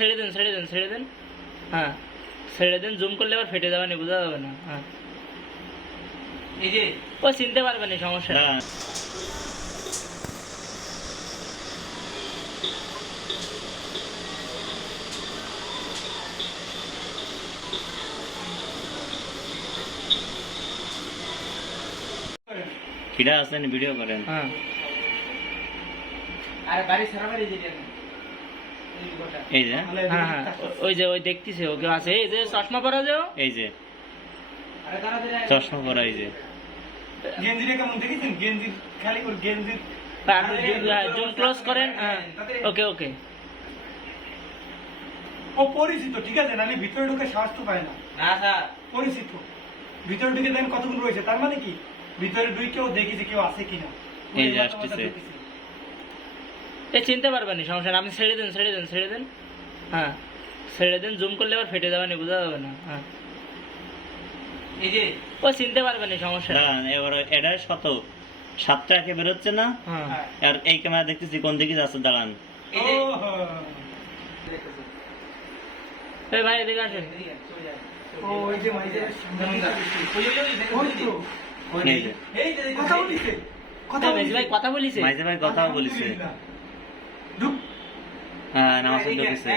ছেড়ে দেন ছেড়ে দেন ছেড়ে দেন। হ্যাঁ ছেড়ে দেন, জুম করলে আবার ফেটে যাবে না, বোঝা যাবে না। হ্যাঁ এই যে ও চিনতে পারবে না, সমস্যা নেই। হ্যাঁ কিরা আছেন ভিডিও করেন। হ্যাঁ আরে বাড়ি সারা বাড়ি যেতে না এই গোটা এই যে হ্যাঁ হ্যাঁ ওই যে ওই দেখতেছে ওকে আছে, এই যে চশমা পরা যাও। এই যে আরে তাড়াতাড়ি চশমা পরা, এই যে গেঞ্জিটা কেমন দেখেছেন? গেঞ্জি খালি করে গেঞ্জি জুম ক্লোজ করেন। হ্যাঁ ওকে ওকে। ও পরিচিত, ঠিক আছে, নাহলে ভিতরে ঢুকে সাহস তো পায় না। না স্যার পরিচিত, ভিতরে ঢুকে দেন কতক্ষণ রয়েছে, তার মানে কি ভিতরে ঢুকেও দেখেছে কেউ আছে কিনা। এই যে আসতেছে। এ চিনতে পারবে না, সমস্যা নেই। আপনি ছেড়ে দেন ছেড়ে দেন ছেড়ে দেন। হ্যাঁ ছেড়ে দেন, জুম করলে আবার ফেটে যাবে না, বোঝা যাবে না। হ্যাঁ এই যে ও চিনতে পারবে না, সমস্যা নেই। দাঁড়ান, এবার এটা সাতটা একে বেরোচ্ছে না। হ্যাঁ আর এই ক্যামেরা দেখতেছি কোন দিকে যাচ্ছে, দাঁড়ান। এই যে এই ভাই এদিকে আসেন। ও ওই যে মাইজের সামনে ওই তো, এই যে এই যে কথা বলিছে, কথা এই বলিছে ভাই কথা বলিছে। মাইজে ভাই কথা বলিছে। ঢুক হ্যাঁ নামাজ পড়তে গেছে।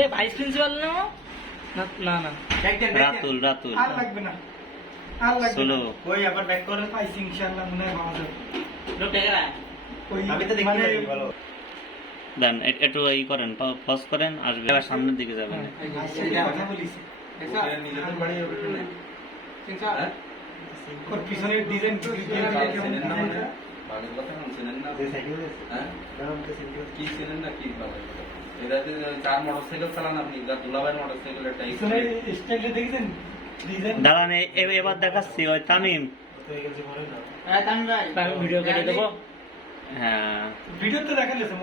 এ ভাইস প্রিন্সিপাল না ও? না না না রাতুল রাতুল আর লাগবে না, আর লাগবে চলো। না। ওই আবার ব্যাক করে পাইছি ইনশাআল্লাহ, মনে হয় ভালো যাবে। লোক টেকরা ওই আমি তো দেখতে মানে পারি ভালো। দেন একটু ই করেন, পজ করেন, আসবে এবার সামনের দিকে যাবেন। কথা বলিছে, নিজেদের বাড়ি ওখানে ওর পিছনের ডিজাইন কেমন ডিজাইনটা বাংলার কথা শুনছিলেন না? যে সাইকেল আছে হ্যাঁ? কারণ তো সাইকেল কি ছিলেন না কি বাংলার কথা? এটাতে চার মোটরসাইকেল চালান আপনি, দুলাভাইয়ের মোটরসাইকেল একটা পিছনের স্টাইলটা দেখেছেন ডিজাইন। দাঁড়ান, এবার দেখাচ্ছি ওই তামিম। হয়ে গেছে মনে না। হ্যাঁ তামিম ভাই আমি ভিডিও কেটে দেবো। হ্যাঁ ভিডিওতে দেখালেছে